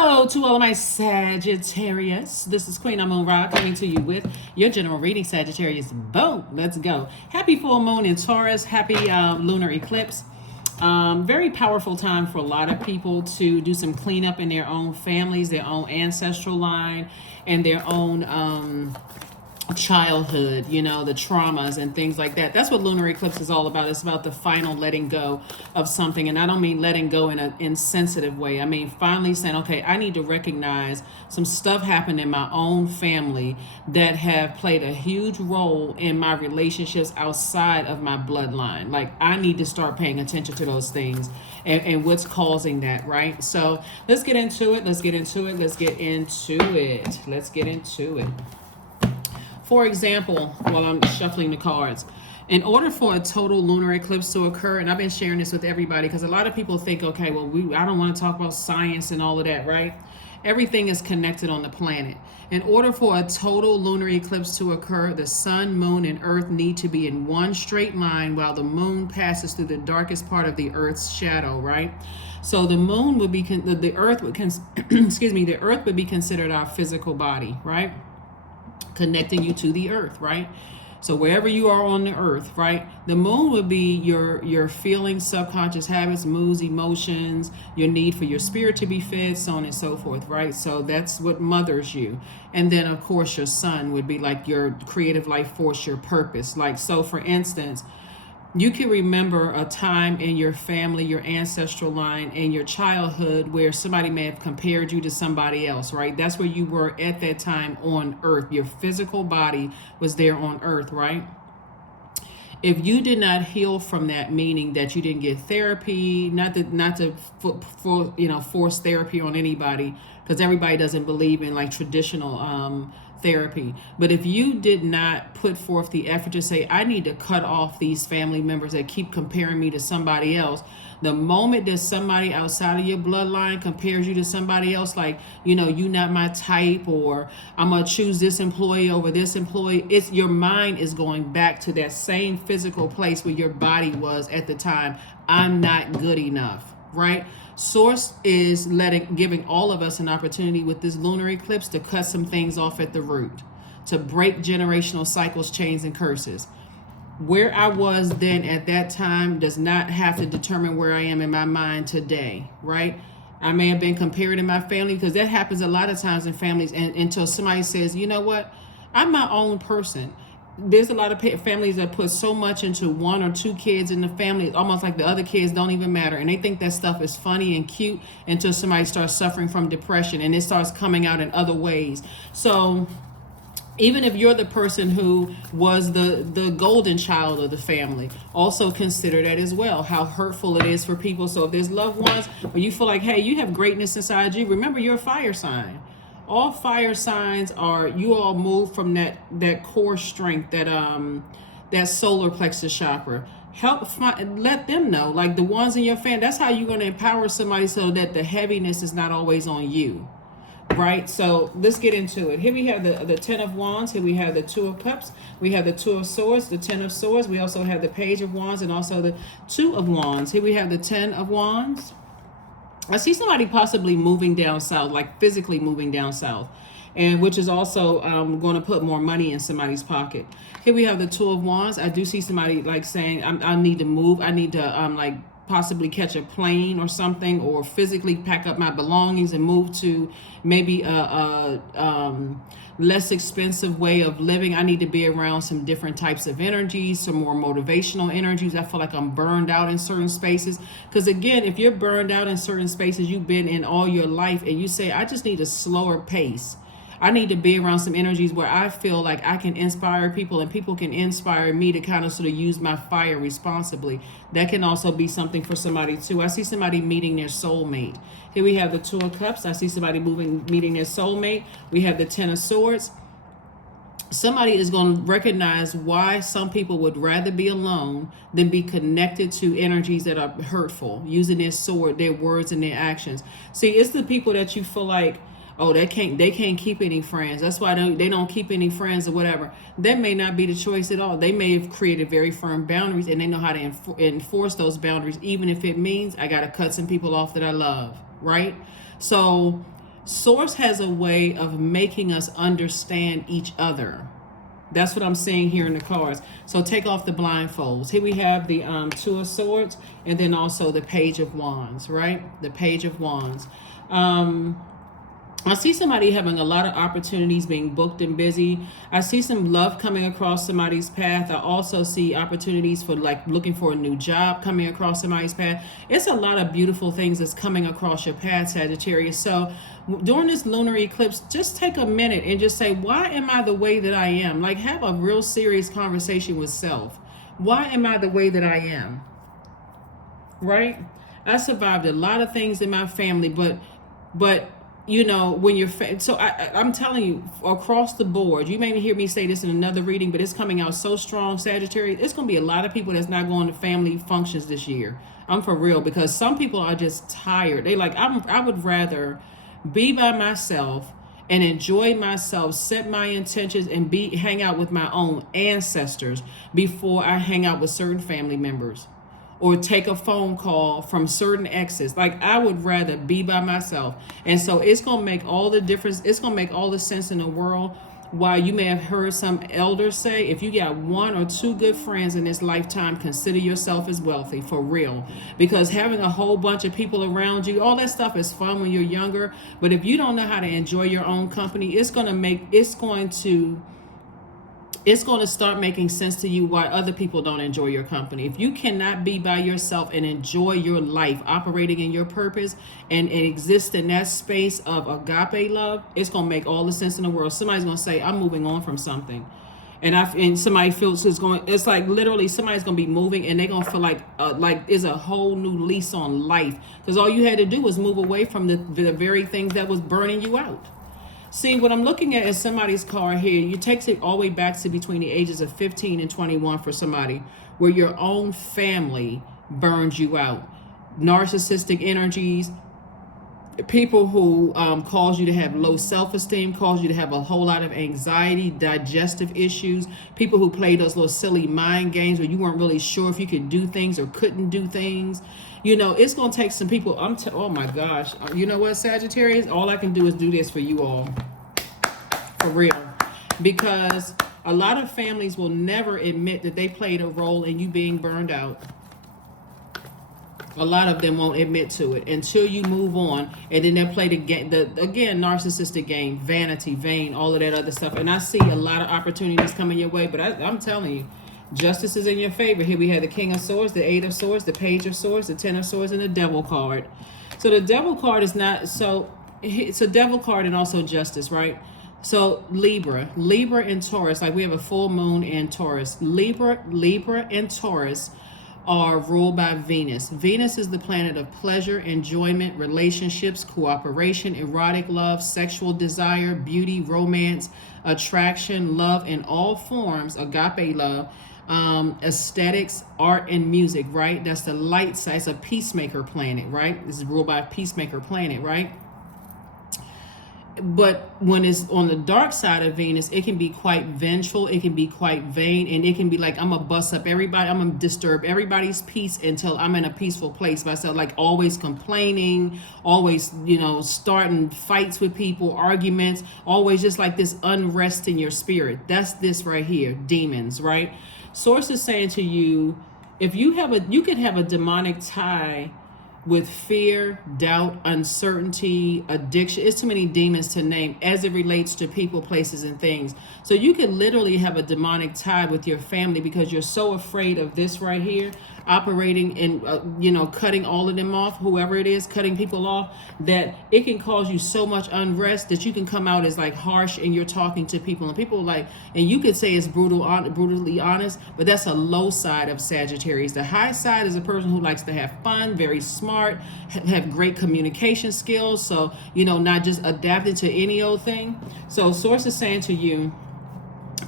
Hello to all of my Sagittarius. This is Queen Amun Ra coming to you with your general reading, Sagittarius. Boom, let's go. Happy full moon in Taurus. Happy lunar eclipse. Very powerful time for a lot of people to do some cleanup in their own families, their own ancestral line, and their own childhood, you know, the traumas and things like that. That's what lunar eclipse is all about. It's about the final letting go of something. And I don't mean letting go in an insensitive way. I mean finally saying, okay, I need to recognize some stuff happened in my own family that have played a huge role in my relationships outside of my bloodline. Like, I need to start paying attention to those things and what's causing that, right? So let's get into it. Let's get into it. For example, while I'm shuffling the cards, in order for a total lunar eclipse to occur, and I've been sharing this with everybody because a lot of people think, okay, well, I don't want to talk about science and all of that, right? Everything is connected on the planet. In order for a total lunar eclipse to occur, the sun, moon, and earth need to be in one straight line while the moon passes through the darkest part of the earth's shadow, right? So the moon would be, the earth would, the earth would be considered our physical body, right? Connecting you to the earth, right? So wherever you are on the earth, right? The moon would be your feelings, subconscious habits, moods, emotions, your need for your spirit to be fed, so on and so forth, right? So that's what mothers you. And then of course your sun would be like your creative life force, your purpose. Like, so for instance, you can remember a time in your family, your ancestral line, and your childhood where somebody may have compared you to somebody else, right? That's where you were at that time on earth. Your physical body was there on earth, right? If you did not heal from that, meaning that you didn't get therapy, not to force therapy on anybody, because everybody doesn't believe in like traditional therapy. But if you did not put forth the effort to say, I need to cut off these family members that keep comparing me to somebody else, the moment that somebody outside of your bloodline compares you to somebody else, like, you know, you not my type, or I'm gonna choose this employee over this employee, it's your mind is going back to that same physical place where your body was at the time. I'm not good enough, right? Source is giving all of us an opportunity with this lunar eclipse to cut some things off at the root, to break generational cycles, chains, and curses. Where I was then at that time does not have to determine where I am in my mind today, right? I may have been compared in my family, because that happens a lot of times in families, and until somebody says, you know what, I'm my own person. There's a lot of families that put so much into one or two kids in the family, it's almost like the other kids don't even matter. And they think that stuff is funny and cute until somebody starts suffering from depression and it starts coming out in other ways. So even if you're the person who was the golden child of the family, also consider that as well, how hurtful it is for people. So if there's loved ones where you feel like, hey, you have greatness inside you, remember you're a fire sign. All fire signs are, you all move from that core strength, that solar plexus chakra. Let them know, like the ones in your family, that's how you're going to empower somebody so that the heaviness is not always on you, right? So let's get into it. Here we have the 10 of Wands. Here we have the 2 of Cups. We have the 2 of Swords, the 10 of Swords. We also have the Page of Wands and also the 2 of Wands. Here we have the 10 of Wands. I see somebody possibly moving down south, like physically moving down south, and which is also going to put more money in somebody's pocket. Here we have the 2 of Wands. I do see somebody like saying, I need to move. I need to like possibly catch a plane or something, or physically pack up my belongings and move to maybe a less expensive way of living. I need to be around some different types of energies, some more motivational energies. I feel like I'm burned out in certain spaces. Because again, if you're burned out in certain spaces you've been in all your life, and you say, I just need a slower pace, I need to be around some energies where I feel like I can inspire people and people can inspire me to kind of sort of use my fire responsibly. That can also be something for somebody too. I see somebody meeting their soulmate. Here we have the 2 of Cups. I see somebody meeting their soulmate. We have the 10 of Swords. Somebody is going to recognize why some people would rather be alone than be connected to energies that are hurtful, using their sword, their words, and their actions. See, it's the people that you feel like, oh, they can't keep any friends. That's why they don't keep any friends or whatever. That may not be the choice at all. They may have created very firm boundaries, and they know how to enforce those boundaries, even if it means I got to cut some people off that I love, right? So Source has a way of making us understand each other. That's what I'm seeing here in the cards. So take off the blindfolds. Here we have the Two of Swords, and then also the Page of Wands, right? The Page of Wands. I see somebody having a lot of opportunities, being booked and busy. I see some love coming across somebody's path. I also see opportunities for like looking for a new job coming across somebody's path. It's a lot of beautiful things that's coming across your path, Sagittarius. So during this lunar eclipse, just take a minute and just say, why am I the way that I am? Like, have a real serious conversation with self. Why am I the way that I am? Right? I survived a lot of things in my family, but you know, when you're I'm telling you, across the board, you may hear me say this in another reading, but it's coming out so strong, Sagittarius. It's going to be a lot of people that's not going to family functions this year. I'm for real, because some people are just tired. They like, I would rather be by myself and enjoy myself, set my intentions, and hang out with my own ancestors before I hang out with certain family members or take a phone call from certain exes. Like, I would rather be by myself. And so it's going to make all the difference. It's going to make all the sense in the world. While you may have heard some elders say, if you got 1 or 2 good friends in this lifetime, consider yourself as wealthy, for real. Because having a whole bunch of people around you, all that stuff is fun when you're younger. But if you don't know how to enjoy your own company, it's going to start making sense to you why other people don't enjoy your company. If you cannot be by yourself and enjoy your life, operating in your purpose and exist in that space of agape love, it's going to make all the sense in the world. Somebody's going to say, I'm moving on from something. And somebody feels it's like literally somebody's going to be moving and they're going to feel like there's a whole new lease on life. Because all you had to do was move away from the very things that was burning you out. See, what I'm looking at is somebody's card here. You takes it all the way back to between the ages of 15 and 21 for somebody, where your own family burns you out. Narcissistic energies, people who cause you to have low self-esteem, cause you to have a whole lot of anxiety, digestive issues, people who play those little silly mind games where you weren't really sure if you could do things or couldn't do things. You know, it's going to take some people. Oh my gosh. You know what, Sagittarius? All I can do is do this for you all. For real. Because a lot of families will never admit that they played a role in you being burned out. A lot of them won't admit to it until you move on. And then they'll play the game, again, narcissistic game, vanity, vain, all of that other stuff. And I see a lot of opportunities coming your way. But I'm telling you, justice is in your favor. Here we have the King of Swords, the 8 of Swords, the Page of Swords, the 10 of Swords, and the Devil card. So the Devil card is not, so it's a Devil card and also justice, right? So Libra and Taurus, like we have a full moon in Taurus. Libra and Taurus are ruled by Venus. Venus is the planet of pleasure, enjoyment, relationships, cooperation, erotic love, sexual desire, beauty, romance, attraction, love in all forms, agape love, aesthetics, art, and music, right? That's the light side. It's a peacemaker planet, right? This is ruled by a peacemaker planet, right? But when it's on the dark side of Venus, it can be quite vengeful, it can be quite vain, and it can be like, I'm gonna bust up everybody, I'm gonna disturb everybody's peace until I'm in a peaceful place myself, like always complaining, always, starting fights with people, arguments, always just like this unrest in your spirit. That's this right here, demons, right? Source is saying to you, if you could have a demonic tie with fear, doubt, uncertainty, addiction. It's too many demons to name as it relates to people, places, and things. So you could literally have a demonic tie with your family because you're so afraid of this right here, operating and, cutting all of them off, whoever it is, cutting people off, that it can cause you so much unrest that you can come out as like harsh and you're talking to people. And people and you could say it's brutally honest, but that's a low side of Sagittarius. The high side is a person who likes to have fun, very smart, have great communication skills. So, not just adapted to any old thing. So Source is saying to you,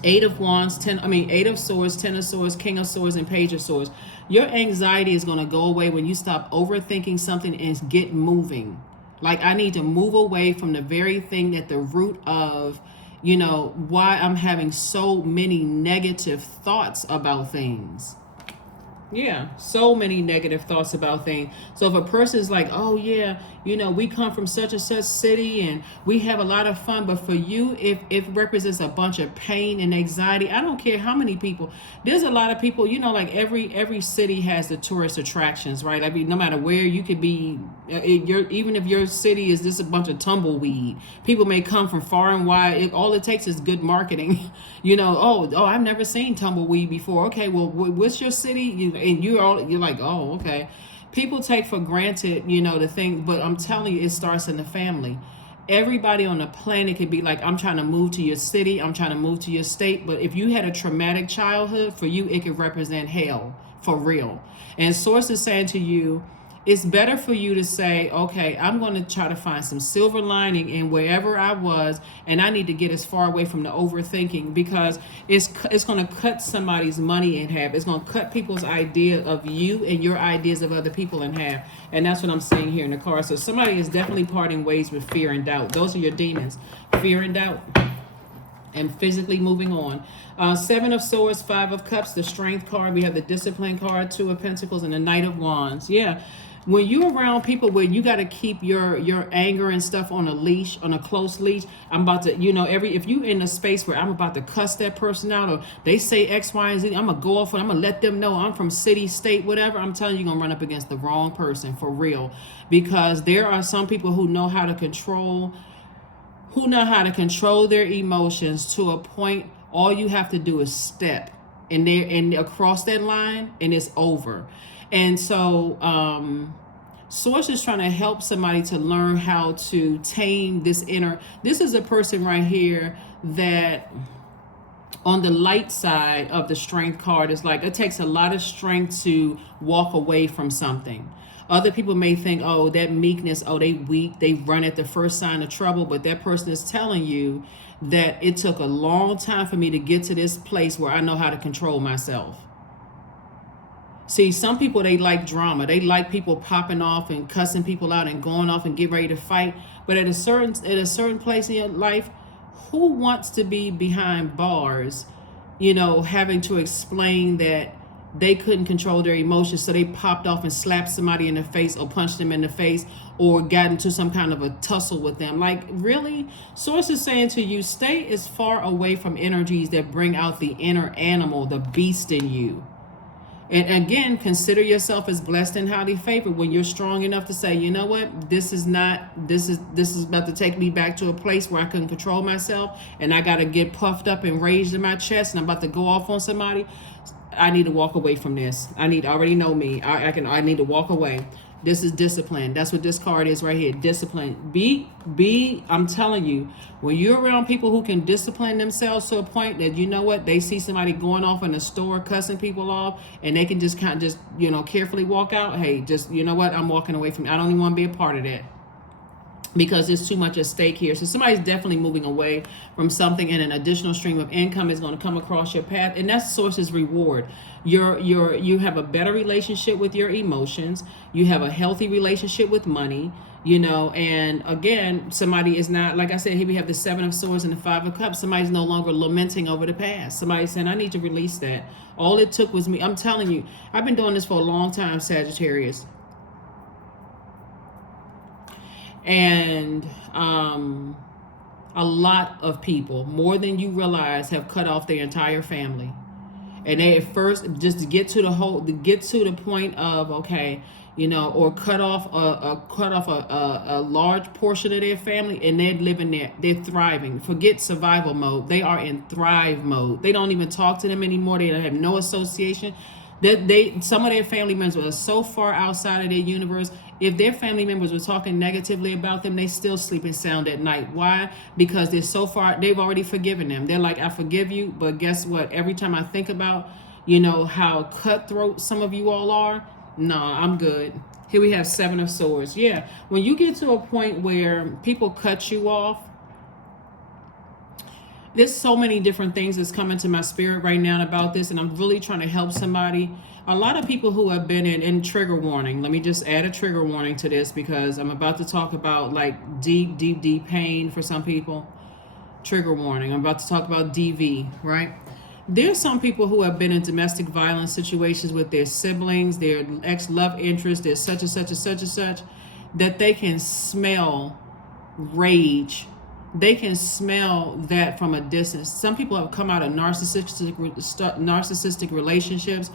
8 of Wands, 8 of Swords, 10 of Swords, King of Swords, and Page of Swords. Your anxiety is going to go away when you stop overthinking something and get moving. Like, I need to move away from the very thing at the root of, why I'm having so many negative thoughts about things. Yeah, so many negative thoughts about things. So if a person is like, "Oh yeah, we come from such and such city and we have a lot of fun," but for you, if it represents a bunch of pain and anxiety, I don't care how many people. There's a lot of people, like every city has the tourist attractions, right? I mean, no matter where you could be, even if your city is just a bunch of tumbleweed, people may come from far and wide. All it takes is good marketing. Oh, I've never seen tumbleweed before. Okay, well, what's your city? And you're like, oh, okay. People take for granted, the thing, but I'm telling you, it starts in the family. Everybody on the planet could be like, I'm trying to move to your city, I'm trying to move to your state, but if you had a traumatic childhood, for you, it could represent hell for real. And source is saying to you, it's better for you to say, okay, I'm going to try to find some silver lining in wherever I was, and I need to get as far away from the overthinking, because it's going to cut somebody's money in half. It's going to cut people's idea of you and your ideas of other people in half. And that's what I'm seeing here in the card. So somebody is definitely parting ways with fear and doubt. Those are your demons, fear and doubt. And physically moving on. Seven of Swords, Five of Cups, the Strength card. We have the Discipline card, Two of Pentacles, and the Knight of Wands. Yeah. When you're around people where you got to keep your anger and stuff on a leash, on a close leash, I'm about to, if you in a space where I'm about to cuss that person out, or they say X, Y, and Z, I'm going to go off and I'm going to let them know I'm from city, state, whatever. I'm telling you, you're going to run up against the wrong person for real. Because there are some people who know how to control their emotions to a point. All you have to do is step in there and across that line, and it's over. And so Source is trying to help somebody to learn how to tame this this is a person right here that on the light side of the Strength card is like, it takes a lot of strength to walk away from something. Other people may think, oh, that meekness, oh, they weak, they run at the first sign of trouble. But that person is telling you that it took a long time for me to get to this place where I know how to control myself. See, some people, they like drama. They like people popping off and cussing people out and going off and getting ready to fight. But at a certain place in your life, who wants to be behind bars, having to explain that they couldn't control their emotions, so they popped off and slapped somebody in the face or punched them in the face or got into some kind of a tussle with them? Like, really? Source is saying to you, stay as far away from energies that bring out the inner animal, the beast in you. And again, consider yourself as blessed and highly favored when you're strong enough to say, you know what, this is about to take me back to a place where I couldn't control myself, and I got to get puffed up and raised in my chest, and I'm about to go off on somebody. I need to walk away from this. Already know me. I need to walk away. This is discipline. That's what this card is right here. Discipline. I'm telling you, when you're around people who can discipline themselves to a point that, you know what, they see somebody going off in the store cussing people off, and they can just kind of carefully walk out. Hey, just, you know what, I'm walking away from it. I don't even want to be a part of that, because there's too much at stake here. So somebody's definitely moving away from something, and an additional stream of income is going to come across your path, and that's Source's reward. You have a better relationship with your emotions. You have a healthy relationship with money, and again, somebody is not, like I said, here we have the Seven of Swords and the Five of Cups. Somebody's no longer lamenting over the past. Somebody's saying, I need to release that. All it took was me. I'm telling you, I've been doing this for a long time, Sagittarius. And a lot of people, more than you realize, have cut off their entire family. And they at first, just to get to the point of, okay, or cut off a large portion of their family, and they're living there, they're thriving. Forget survival mode. They are in thrive mode. They don't even talk to them anymore. They have no association. Some of their family members are so far outside of their universe. If their family members were talking negatively about them, they still sleeping sound at night. Why? Because they're so far, they've already forgiven them. They're like, I forgive you, but guess what? Every time I think about, how cutthroat some of you all are, no, I'm good. Here we have Seven of Swords. Yeah, when you get to a point where people cut you off, there's so many different things that's coming to my spirit right now about this, and I'm really trying to help somebody. A lot of people who have been in trigger warning. Let me just add a trigger warning to this, because I'm about to talk about like deep pain for some people. Trigger warning. I'm about to talk about DV, right? There's some people who have been in domestic violence situations with their siblings, their ex-love interest, their such and such and such and such, that they can smell rage. They can smell that from a distance. Some people have come out of narcissistic relationships,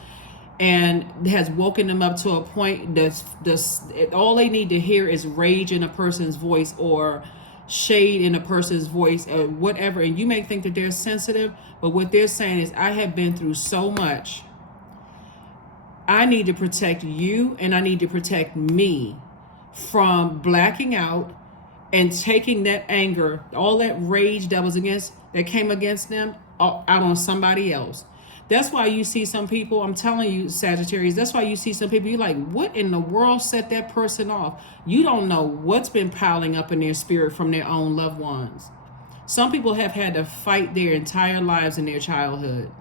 and has woken them up to a point that's all they need to hear is rage in a person's voice, or shade in a person's voice, or whatever. And you may think that they're sensitive, but what they're saying is, I have been through so much. I need to protect you, and I need to protect me from blacking out and taking that anger, all that rage that came against them, out on somebody else. That's why you see some people, I'm telling you, Sagittarius, that's why you see some people, you're like, what in the world set that person off? You don't know what's been piling up in their spirit from their own loved ones. Some people have had to fight their entire lives in their childhood.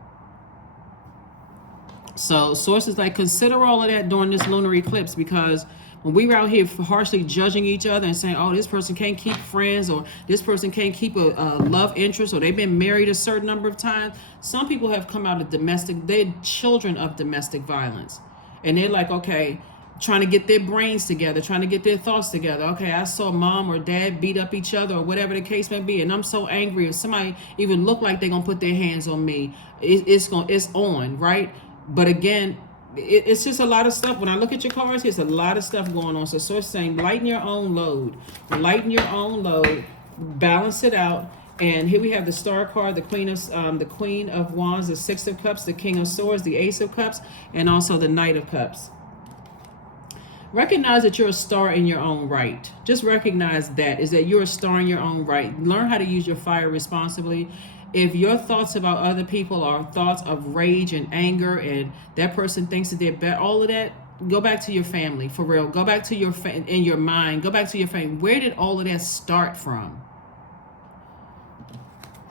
So sources like, consider all of that during this lunar eclipse, because when we were out here harshly judging each other and saying, oh, this person can't keep friends, or this person can't keep a love interest, or they've been married a certain number of times. Some people have come out of they're children of domestic violence. And they're like, okay, trying to get their brains together, trying to get their thoughts together. Okay, I saw mom or dad beat up each other, or whatever the case may be, and I'm so angry. If somebody even look like they're going to put their hands on me, it's on, right? But again, it's just a lot of stuff. When I look at your cards, there's a lot of stuff going on. So it's saying, lighten your own load. Lighten your own load. Balance it out. And here we have the Star card, the Queen of Wands, the Six of Cups, the King of Swords, the Ace of Cups, and also the Knight of Cups. Recognize that you're a star in your own right. Just recognize that you're a star in your own right. Learn how to use your fire responsibly. If your thoughts about other people are thoughts of rage and anger, and that person thinks that they're better, all of that, go back to your family, for real. Go back to in your mind. Go back to your family. Where did all of that start from?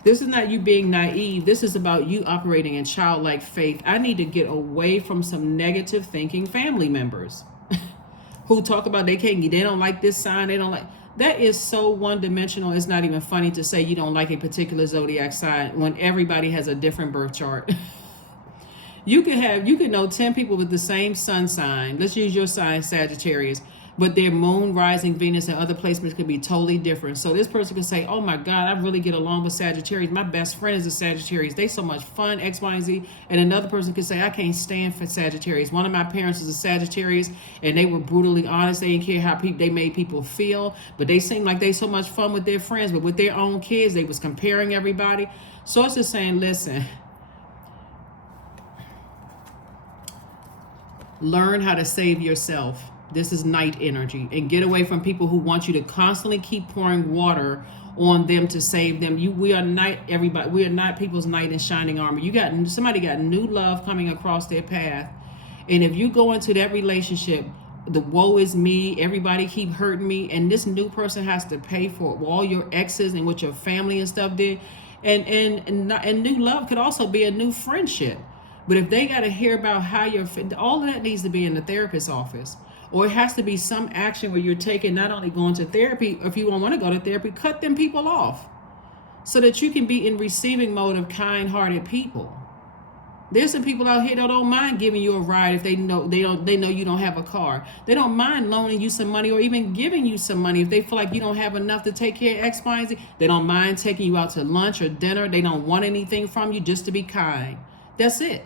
This is not you being naive. This is about you operating in childlike faith. I need to get away from some negative thinking family members who talk about they don't like this sign, they don't like. That is so one-dimensional. It's not even funny to say you don't like a particular zodiac sign when everybody has a different birth chart. You could know 10 people with the same sun sign. Let's use your sign, Sagittarius, but their moon, rising, Venus, and other placements could be totally different. So this person could say, oh my God, I really get along with Sagittarius. My best friend is a Sagittarius. They so much fun, X, Y, and Z. And another person could say, I can't stand for Sagittarius. One of my parents is a Sagittarius, and they were brutally honest. They didn't care how they made people feel, but they seemed like they so much fun with their friends, but with their own kids, they was comparing everybody. So it's just saying, listen, learn how to save yourself. This is night energy, and get away from people who want you to constantly keep pouring water on them to save them. We are not people's knight in shining armor. Somebody got new love coming across their path, and if you go into that relationship, the woe is me, everybody keep hurting me, and this new person has to pay for all your exes and what your family and stuff did, and new love could also be a new friendship. But if they got to hear about how all of that needs to be in the therapist's office. Or it has to be some action where you're taking, not only going to therapy, if you don't want to go to therapy, cut them people off so that you can be in receiving mode of kind-hearted people. There's some people out here that don't mind giving you a ride if they know you don't have a car. They don't mind loaning you some money or even giving you some money if they feel like you don't have enough to take care of X, Y, and Z. They don't mind taking you out to lunch or dinner. They don't want anything from you, just to be kind. That's it.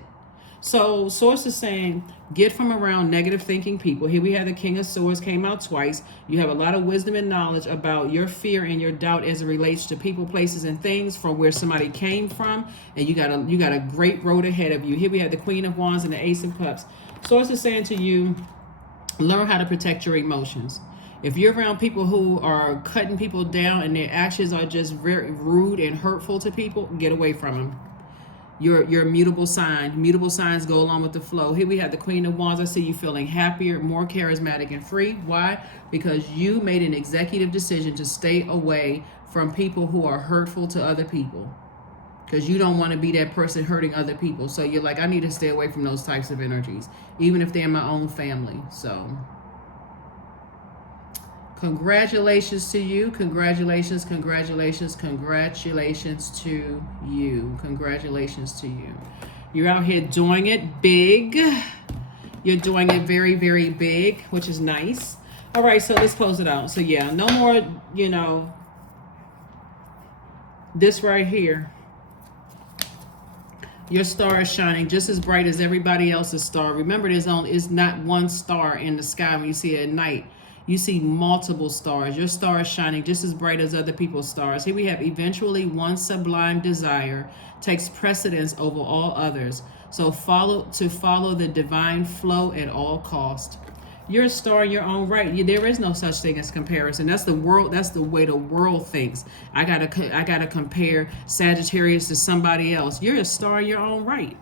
So source is saying, get from around negative thinking people. Here we have the King of Swords came out twice. You have a lot of wisdom and knowledge about your fear and your doubt as it relates to people, places, and things from where somebody came from. And you got a great road ahead of you. Here we have the Queen of Wands and the Ace of Cups. Source is saying to you, learn how to protect your emotions. If you're around people who are cutting people down and their actions are just very rude and hurtful to people, get away from them. You're a mutable sign. Mutable signs go along with the flow. Here we have the Queen of Wands. I see you feeling happier, more charismatic, and free. Why? Because you made an executive decision to stay away from people who are hurtful to other people. Because you don't want to be that person hurting other people. So you're like, I need to stay away from those types of energies, even if they're in my own family. So Congratulations to you. Congratulations, congratulations, congratulations to you. Congratulations to you. You're out here doing it big. You're doing it very, very big, which is nice. All right, so let's close it out. So yeah, no more, you know, this right here. Your star is shining just as bright as everybody else's star. Remember, is not one star in the sky when you see it at night. You see multiple stars. Your star is shining just as bright as other people's stars. Here we have eventually one sublime desire takes precedence over all others. So follow the divine flow at all cost. You're a star in your own right. There is no such thing as comparison. That's the world. That's the way the world thinks. I gotta compare Sagittarius to somebody else. You're a star in your own right.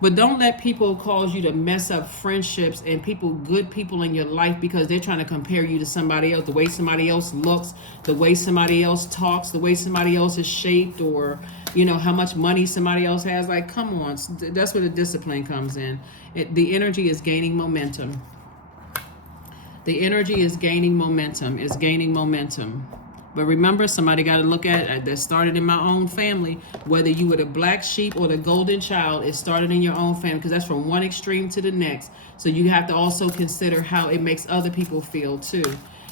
But don't let people cause you to mess up friendships and good people in your life because they're trying to compare you to somebody else, the way somebody else looks, the way somebody else talks, the way somebody else is shaped, or, you know, how much money somebody else has. Like, come on. That's where the discipline comes in. The energy is gaining momentum. The energy is gaining momentum. It's gaining momentum. But remember, somebody got to look at that started in my own family. Whether you were the black sheep or the golden child, it started in your own family, because that's from one extreme to the next. So you have to also consider how it makes other people feel too.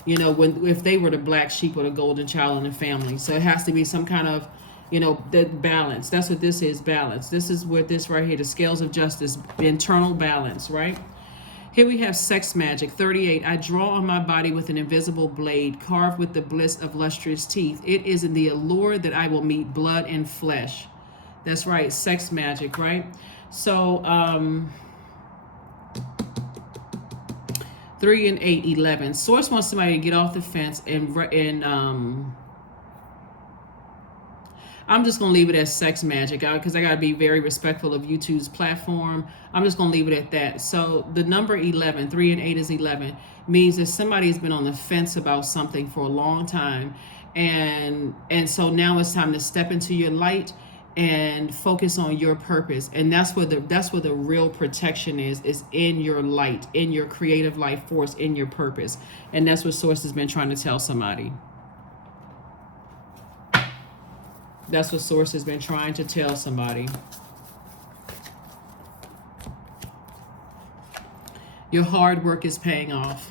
You know, if they were the black sheep or the golden child in the family. So it has to be some kind of, you know, the balance. That's what this is, balance. This is what this right here, the scales of justice, internal balance, right? Here we have sex magic, 38. I draw on my body with an invisible blade, carved with the bliss of lustrous teeth. It is in the allure that I will meet blood and flesh. That's right, sex magic, right? So, 3 and 8, 11. Source wants somebody to get off the fence and I'm just going to leave it as sex magic because I got to be very respectful of YouTube's platform. I'm just going to leave it at that. So the number 11, 3 and 8 is 11, means that somebody's been on the fence about something for a long time. And so now it's time to step into your light and focus on your purpose. And that's where the real protection is in your light, in your creative life force, in your purpose. And that's what Source has been trying to tell somebody. That's what Source has been trying to tell somebody. Your hard work is paying off.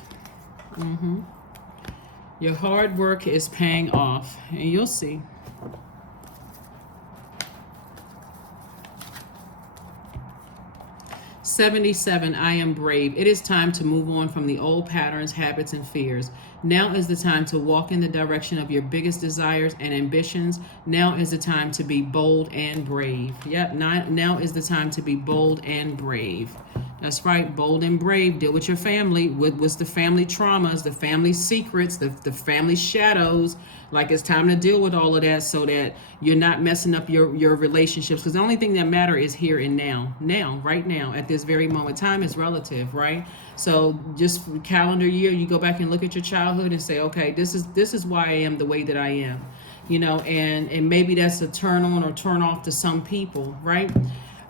Your hard work is paying off, and you'll see. "77, I am brave. It is time to move on from the old patterns, habits, and fears. Now is the time to walk in the direction of your biggest desires and ambitions. Now is the time to be bold and brave." Yep, now is the time to be bold and brave. That's right, bold and brave. Deal with your family. What's the family traumas, the family secrets, the family shadows. Like, it's time to deal with all of that so that you're not messing up your relationships. Because the only thing that matters is here and now. Now, right now, at this very moment. Time is relative, right? So just calendar year, you go back and look at your childhood and say, okay, this is why I am the way that I am. You know, and maybe that's a turn on or turn off to some people, right?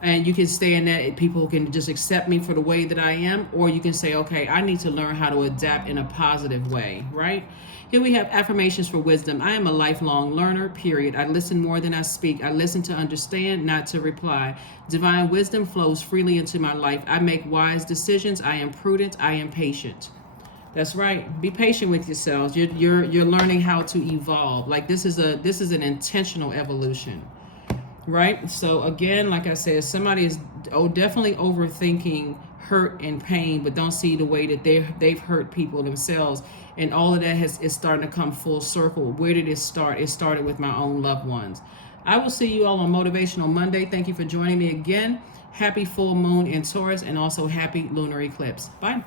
And you can stay in that. People can just accept me for the way that I am, or you can say, okay, I need to learn how to adapt in a positive way, right? Here we have affirmations for wisdom. I am a lifelong learner, period. I listen more than I speak. I listen to understand, not to reply. Divine wisdom flows freely into my life. I make wise decisions. I am prudent. I am patient. That's right. Be patient with yourselves. You're learning how to evolve. Like, this is an intentional evolution. Right? So again, like I said, somebody is definitely overthinking hurt and pain, but don't see the way that they've hurt people themselves. And all of that is starting to come full circle. Where did it start? It started with my own loved ones. I will see you all on Motivational Monday. Thank you for joining me again. Happy full moon in Taurus, and also happy lunar eclipse. Bye.